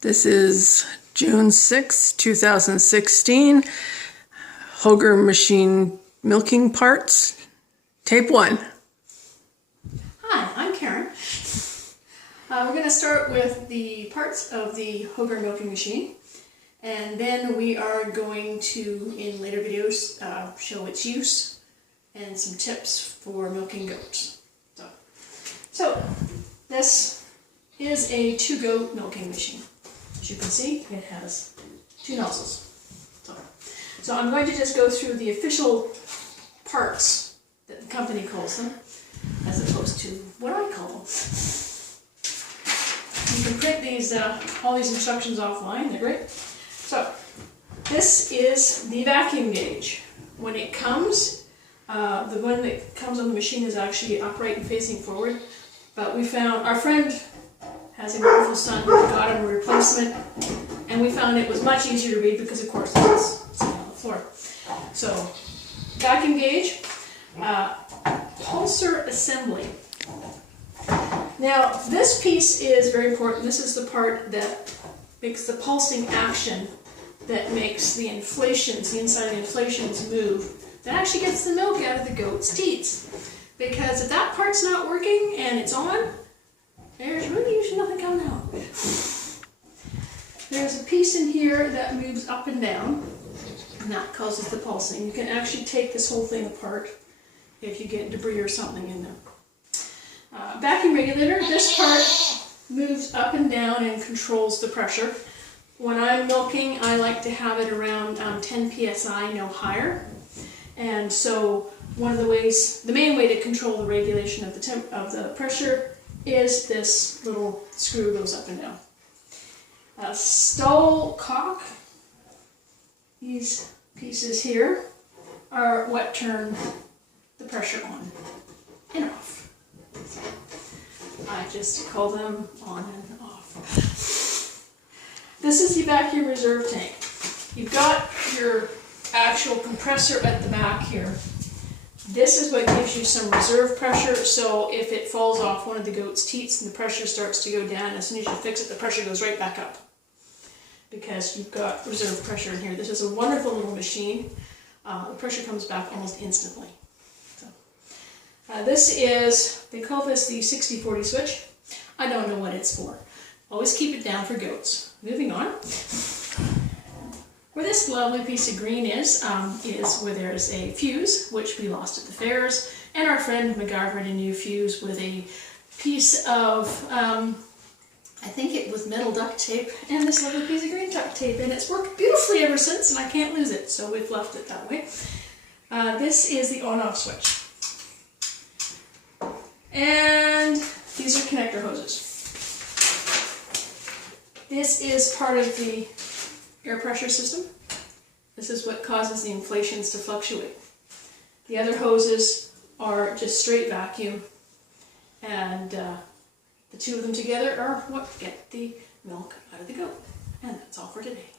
This is June 6, 2016, Hoeggers machine milking parts, tape 1. Hi, I'm Karen. We're going to start with the parts of the Hoeggers milking machine, and then we are going to, in later videos, show its use and some tips for milking goats. So this is a 2-goat milking machine. As you can see, it has 2 nozzles. So I'm going to just go through the official parts that the company calls them, as opposed to what I call them. You can print these, all these instructions offline, they're great. So, this is the vacuum gauge. When it comes, the one that comes on the machine is actually upright and facing forward, but we found, our friend has a wonderful son who got him a replacement, and we found it was much easier to read because of course it's sitting on the floor. So, vacuum gauge, pulser assembly. Now, this piece is very important. This is the part that makes the pulsing action that makes the inflations, the inside of the inflations move, that actually gets the milk out of the goat's teats. Because if that part's not working and it's on, there's really usually nothing coming out. There's a piece in here that moves up and down, and that causes the pulsing. You can actually take this whole thing apart if you get debris or something in there. Vacuum regulator, this part moves up and down and controls the pressure. When I'm milking, I like to have it around 10 psi, no higher. And so one of the ways, the main way to control the regulation of the pressure is this little screw goes up and down. Stall cock, these pieces here are what turn the pressure on and off. I just call them on and off. This is the vacuum reserve tank. You've got your actual compressor at the back here. This is what gives you some reserve pressure, so if it falls off one of the goat's teats and the pressure starts to go down, as soon as you fix it, the pressure goes right back up. Because you've got reserve pressure in here. This is a wonderful little machine. The pressure comes back almost instantly. This is, they call this the 60-40 switch. I don't know what it's for. Always keep it down for goats. Moving on. Where this lovely piece of green is where there's a fuse, which we lost at the fairs, and our friend MacGyvered a new fuse with a piece of, I think it was metal duct tape, and this lovely piece of green duct tape, and it's worked beautifully ever since, and I can't lose it, so we've left it that way. This is the on-off switch. And these are connector hoses. This is part of the air pressure system. This is what causes the inflations to fluctuate. The other hoses are just straight vacuum, and the two of them together are what get the milk out of the goat. And that's all for today.